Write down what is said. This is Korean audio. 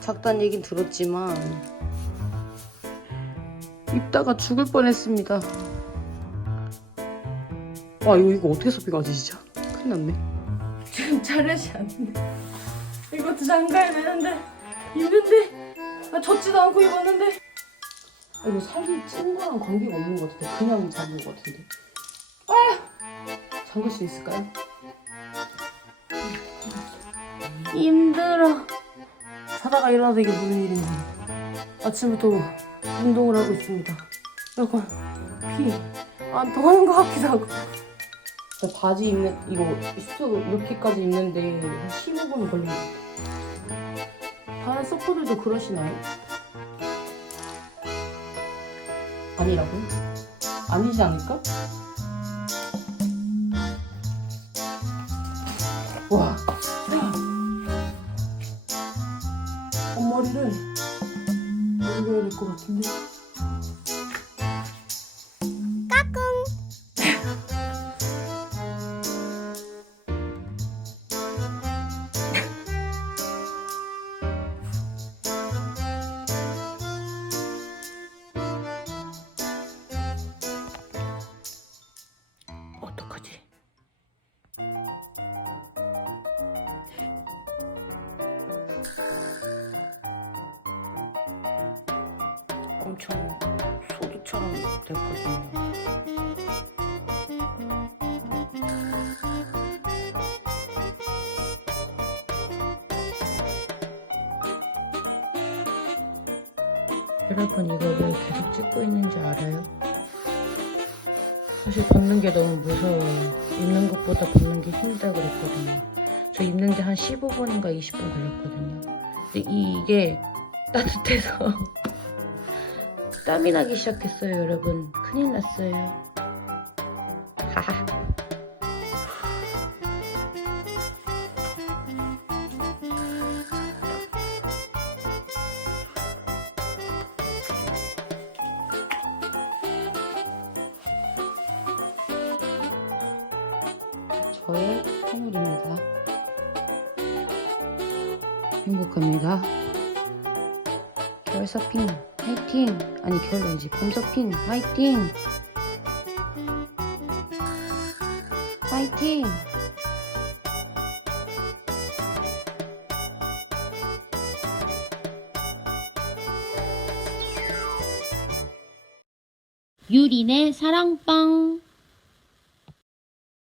작다는 얘긴 들었지만 입다가 죽을 뻔했습니다. 와 이거 이거 어떻게 섭비가지 진짜 큰일 났네. 지금 차렷이 안 돼. 이것도 장가야 되는데 입는데 아 젖지도 않고 입었는데 아, 이거 살이 찐 거랑 관계가 없는 것 같은데 그냥 잡은 것 같은데 아 잠글 수 있을까요? 힘들어 자다가 일어나도 이게 무슨 일인지 아침부터 운동을 하고 있습니다 약간 피안 통하는 것 같기도 하고 바지 입는 이거 슈트 이렇게까지 입는데 한 15분 걸린 것 같아요 다른 서퍼들도 그러시나요? 아니라고요? 아니지 않을까? 와 앞머리를 올려야 될 것 같은데 엄청 소두처럼 됐거든요. 여러분 이거 왜 계속 찍고 있는지 알아요? 사실 벗는 게 너무 무서워요. 입는 것보다 벗는 게 힘들다 그랬거든요. 저 입는데 한 15분인가 20분 걸렸거든요. 근데 이, 이게 따뜻해서 땀이 나기 시작했어요, 여러분. 큰일 났어요. 하하. 저의 생일입니다. 행복합니다. 서핑 화이팅! 아니 겨울 아니지 봄 서핑 화이팅! 화이팅! 유린의 사랑방